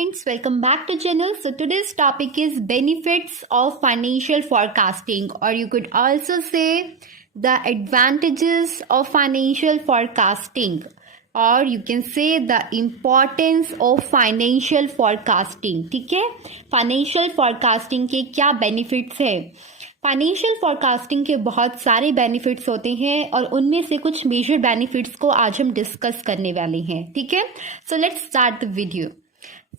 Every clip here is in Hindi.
Friends, welcome back to channel. So today's topic is benefits of financial forecasting, or you could also say the advantages of financial forecasting, और you can say the importance of financial forecasting. ठीक है, फाइनेंशियल फोरकास्टिंग के क्या बेनिफिट्स है. फाइनेंशियल फोरकास्टिंग के बहुत सारे बेनिफिट्स होते हैं और उनमें से कुछ मेजर बेनिफिट्स को आज हम डिस्कस करने वाले हैं. ठीक है, so let's start the video.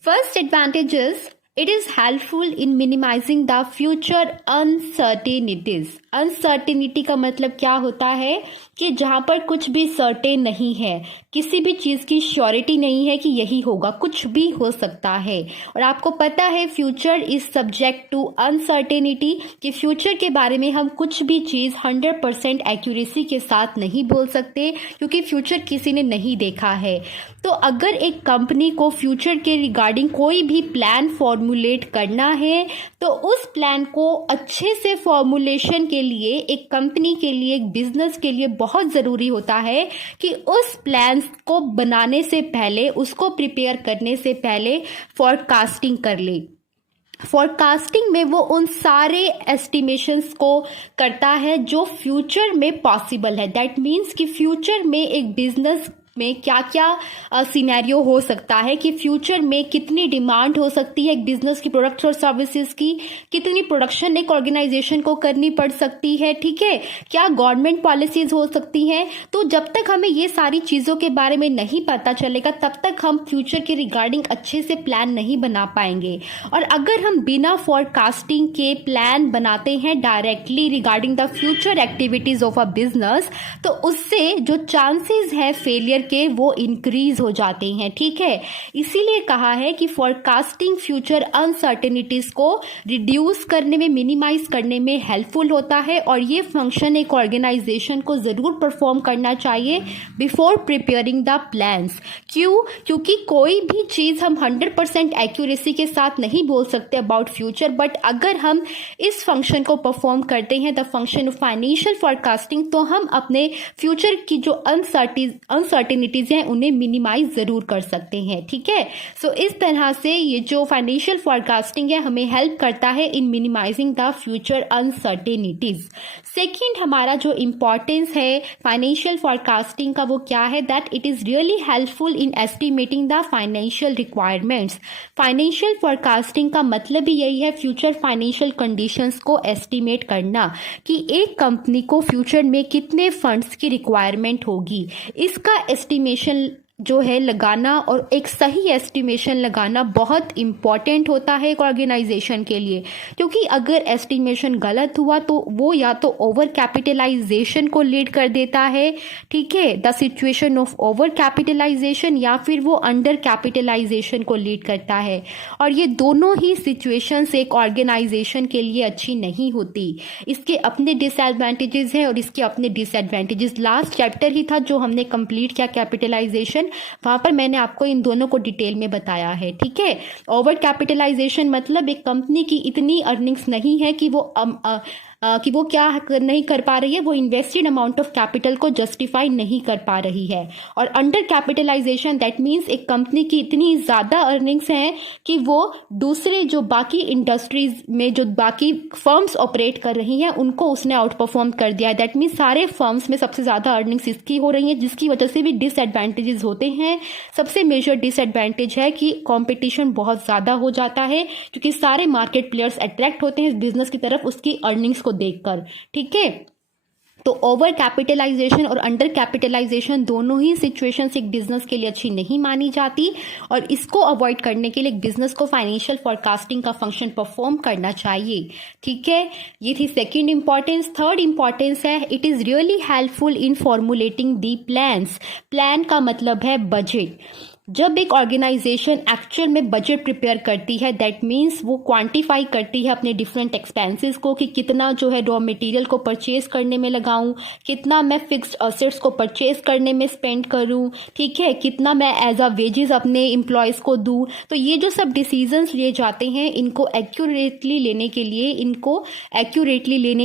First advantage is it is helpful in minimizing the future uncertainties. Uncertainty का मतलब क्या होता है कि जहाँ पर कुछ भी सर्टेन नहीं है, किसी भी चीज़ की श्योरिटी नहीं है कि यही होगा, कुछ भी हो सकता है. और आपको पता है future is subject to uncertainty, कि फ्यूचर के बारे में हम कुछ भी चीज़ 100% एक्यूरेसी के साथ नहीं बोल सकते क्योंकि फ्यूचर किसी ने नहीं देखा है. तो अगर एक कंपनी को फ्यूचर के रिगार्डिंग कोई भी प्लान फॉर्मुलेट करना है तो उस प्लान को अच्छे से फॉर्मुलेशन के लिए एक कंपनी के लिए, एक बिजनेस के लिए बहुत ज़रूरी होता है कि उस प्लान्स को बनाने से पहले, उसको प्रिपेयर करने से पहले फॉरकास्टिंग कर ले. फॉरकास्टिंग में वो उन सारे एस्टिमेशंस को करता है जो फ्यूचर में पॉसिबल है. दैट मीन्स कि फ्यूचर में एक बिजनेस में क्या क्या सिनेरियो हो सकता है, कि फ्यूचर में कितनी डिमांड हो सकती है एक बिजनेस की प्रोडक्ट्स और सर्विसेज की, कितनी प्रोडक्शन एक ऑर्गेनाइजेशन को करनी पड़ सकती है. ठीक है, क्या गवर्नमेंट पॉलिसीज हो सकती हैं. तो जब तक हमें ये सारी चीज़ों के बारे में नहीं पता चलेगा तब तक हम फ्यूचर के रिगार्डिंग अच्छे से प्लान नहीं बना पाएंगे. और अगर हम बिना फॉरकास्टिंग के प्लान बनाते हैं directly regarding the future activities of a business, तो उससे जो चांसेस है फेलियर के वो इंक्रीज हो जाते हैं. ठीक है, इसीलिए कहा है कि फॉरकास्टिंग फ्यूचर अनसर्टेनिटीज को रिड्यूस करने में, मिनिमाइज करने में हेल्पफुल होता है. और ये फंक्शन एक ऑर्गेनाइजेशन को जरूर परफॉर्म करना चाहिए बिफोर प्रिपेयरिंग द प्लान्स. क्यों? क्योंकि कोई भी चीज़ हम 100% एक्यूरेसी के साथ नहीं बोल सकते अबाउट फ्यूचर, बट अगर हम इस फंक्शन को परफॉर्म करते हैं, the function of financial forecasting, तो हम अपने फ्यूचर की जो अनसर्टेनिटीज हैं उन्हें मिनिमाइज जरूर कर सकते हैं. ठीक है, सो इस तरह से ये जो फाइनेंशियल फॉरकास्टिंग है हमें हेल्प करता है in minimizing the future uncertainties. Second, हमारा जो इंपॉर्टेंस है फाइनेंशियल फॉरकास्टिंग का वो क्या है, that it is really helpful in estimating the financial requirements. Financial forecasting का मतलब ही यही है फ्यूचर फाइनेंशियल कंडीशंस को एस्टिमेट करना, कि एक कंपनी को फ्यूचर में कितने फंड्स की रिक्वायरमेंट होगी. इसका एस्टिमेशन जो है लगाना, और एक सही एस्टिमेशन लगाना बहुत इम्पॉर्टेंट होता है एक ऑर्गेनाइजेशन के लिए. क्योंकि अगर एस्टिमेशन गलत हुआ तो वो या तो ओवर कैपिटलाइजेशन को लीड कर देता है, ठीक है, the situation of over capitalisation, या फिर वो अंडर कैपिटलाइजेशन को लीड करता है. और ये दोनों ही सिचुएशंस एक ऑर्गेनाइजेशन के लिए अच्छी नहीं होती. इसके अपने डिसएडवांटेजेस हैं और इसके अपने डिसएडवांटेजेस. लास्ट चैप्टर ही था जो हमने कंप्लीट किया, कैपिटलाइजेशन, वहां पर मैंने आपको इन दोनों को डिटेल में बताया है. ठीक है, ओवर कैपिटलाइजेशन मतलब एक कंपनी की इतनी अर्निंग्स नहीं है कि वो क्या नहीं कर पा रही है, वो इन्वेस्टेड अमाउंट ऑफ कैपिटल को जस्टिफाई नहीं कर पा रही है. और अंडर कैपिटलाइजेशन दैट मीन्स एक कंपनी की इतनी ज़्यादा अर्निंग्स हैं कि वो दूसरे जो बाकी इंडस्ट्रीज में जो बाकी फर्म्स ऑपरेट कर रही हैं उनको उसने आउट परफॉर्म कर दिया है. दैट मीन्स सारे फर्म्स में सबसे ज़्यादा अर्निंग्स इसकी हो रही हैं, जिसकी वजह से भी डिसएडवांटेजेस होते हैं. सबसे मेजर डिसएडवांटेज है कि कंपटीशन बहुत ज़्यादा हो जाता है, क्योंकि सारे मार्केट प्लेयर्स अट्रैक्ट होते हैं इस बिजनेस की तरफ उसकी अर्निंग्स देखकर. ठीक है, तो ओवर कैपिटलाइजेशन और अंडर कैपिटलाइजेशन दोनों ही सिचुएशंस एक बिजनेस के लिए अच्छी नहीं मानी जाती. और इसको अवॉइड करने के लिए एक बिजनेस को फाइनेंशियल फॉरकास्टिंग का फंक्शन परफॉर्म करना चाहिए. ठीक है, ये थी सेकंड इंपॉर्टेंस. थर्ड इंपॉर्टेंस है it is really helpful in formulating the plans. Plan का मतलब है बजट. जब एक ऑर्गेनाइजेशन एक्चुअल में बजट प्रिपेयर करती है, दैट मीन्स वो क्वांटिफाई करती है अपने डिफरेंट एक्सपेंसेस को, कि कितना जो है रॉ मटेरियल को परचेज करने में लगाऊं, कितना मैं फिक्स्ड असेट्स को परचेज करने में स्पेंड करूं, ठीक है, कितना मैं एज अ वेजेस अपने एम्प्लॉयज़ को दूं. तो ये जो सब डिसीजंस लिए जाते हैं इनको एक्यूरेटली लेने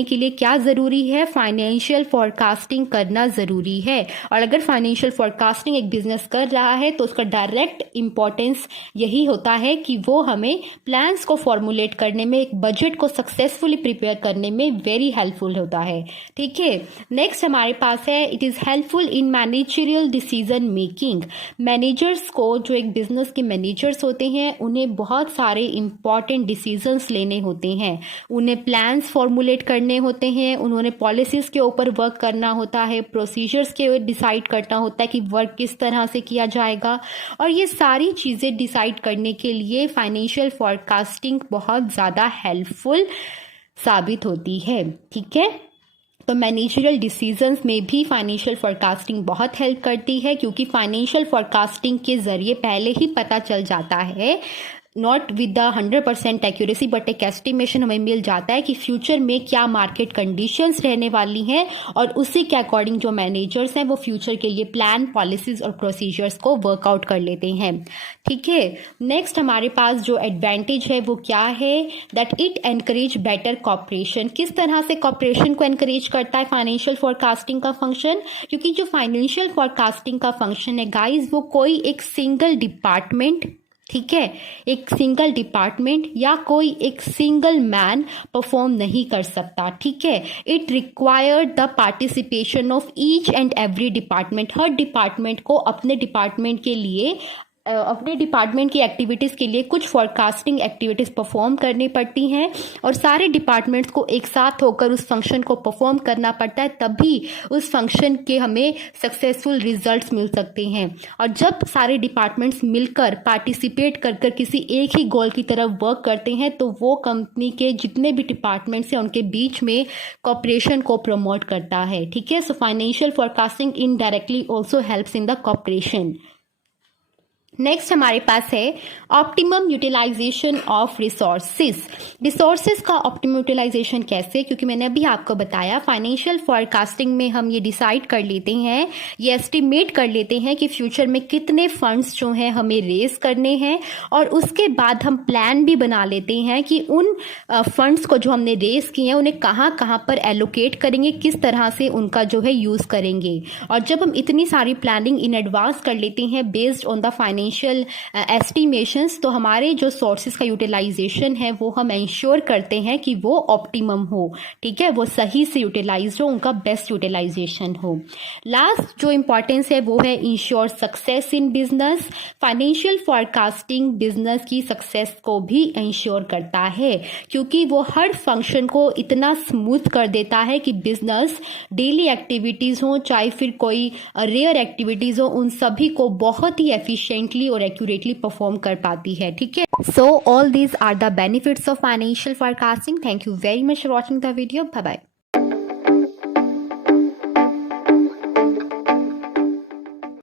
के लिए क्या ज़रूरी है, फाइनेंशियल फॉरकास्टिंग करना ज़रूरी है. और अगर फाइनेंशियल फॉरकास्टिंग एक बिजनेस कर रहा है तो उसका डायरेक्ट इम्पोर्टेंस यही होता है कि वो हमें प्लान्स को फॉर्मुलेट करने में, एक बजट को सक्सेसफुली प्रिपेयर करने में वेरी हेल्पफुल होता है। ठीक है, नेक्स्ट हमारे पास है it is helpful in managerial decision making. Managers को, जो एक बिजनेस के मैनेजर्स होते हैं, उन्हें बहुत सारे इंपॉर्टेंट डिसीजंस लेने होते हैं, उन्हें प्लान्स फॉर्मुलेट करने होते हैं, उन्होंने पॉलिसीज़ के ऊपर वर्क करना होता है, प्रोसीजर्स के डिसाइड करना होता है कि वर्क किस तरह से किया जाएगा। और ये सारी चीज़ें डिसाइड करने के लिए फाइनेंशियल फॉरकास्टिंग बहुत ज़्यादा हेल्पफुल साबित होती है। ठीक है, तो मैनेजरियल डिसीजंस में भी फाइनेंशियल फॉरकास्टिंग बहुत हेल्प करती है, क्योंकि फाइनेंशियल फॉरकास्टिंग के ज़रिए पहले ही पता चल जाता है, not with the 100% accuracy but एक एस्टिमेशन हमें मिल जाता है कि फ्यूचर में क्या मार्केट कंडीशंस रहने वाली हैं, और उसी के अकॉर्डिंग जो मैनेजर्स हैं वो फ्यूचर के लिए प्लान, पॉलिसीज और प्रोसीजर्स को वर्कआउट कर लेते हैं। ठीक है, नेक्स्ट हमारे पास जो एडवांटेज है वो क्या है, that it encourage better cooperation. किस तरह से कॉपरेशन को एनकरेज करता है फाइनेंशियल फॉरकास्टिंग का फंक्शन, क्योंकि जो फाइनेंशियल फॉरकास्टिंग का फंक्शन है गाइज, वो कोई एक सिंगल डिपार्टमेंट, ठीक है, एक सिंगल डिपार्टमेंट या कोई एक सिंगल मैन परफॉर्म नहीं कर सकता। ठीक है, it required the participation of each and every department. Her department को अपने डिपार्टमेंट के लिए, अपने डिपार्टमेंट की एक्टिविटीज़ के लिए कुछ फॉरकास्टिंग एक्टिविटीज़ परफॉर्म करनी पड़ती हैं, और सारे डिपार्टमेंट्स को एक साथ होकर उस फंक्शन को परफॉर्म करना पड़ता है, तभी उस फंक्शन के हमें सक्सेसफुल रिजल्ट्स मिल सकते हैं। और जब सारे डिपार्टमेंट्स मिलकर पार्टिसिपेट कर कर किसी एक ही गोल की तरफ वर्क करते हैं, तो वो कंपनी के जितने भी डिपार्टमेंट्स हैं उनके बीच में कॉपरेशन को प्रमोट करता है। ठीक है, so financial forecasting indirectly also helps in the cooperation. Next हमारे पास है optimum utilisation of resources. Resources का ऑप्टिमम यूटिलाइजेशन कैसे, क्योंकि मैंने अभी आपको बताया फाइनेंशियल फॉरकास्टिंग में हम ये डिसाइड कर लेते हैं, ये एस्टिमेट कर लेते हैं कि फ्यूचर में कितने फंड्स जो हैं हमें रेज करने हैं, और उसके बाद हम प्लान भी बना लेते हैं कि उन फंड्स को जो हमने रेज किए हैं उन्हें कहाँ कहाँ पर एलोकेट करेंगे, किस तरह से उनका जो है यूज़ करेंगे। और जब हम इतनी सारी प्लानिंग इन एडवांस कर लेते हैं based on the financial estimations, तो हमारे जो सोर्सेज का यूटिलाइजेशन है वो हम इंश्योर करते हैं कि वो ऑप्टिमम हो। ठीक है, वो सही से यूटिलाइज हो, उनका बेस्ट यूटिलाइजेशन हो। लास्ट जो इंपॉर्टेंस है वो है ensure success in business. Financial forecasting business की सक्सेस को भी इंश्योर करता है, क्योंकि वो हर फंक्शन को इतना स्मूथ कर देता है कि बिजनेस डेली एक्टिविटीज हो चाहे फिर कोई रेयर एक्टिविटीज हो, उन सभी को बहुत ही एफिशिएंटली और एक्यूरेटली परफॉर्म कर पाती है। ठीक है, so all these are the benefits of financial forecasting. Thank you very much for watching the video. Bye bye.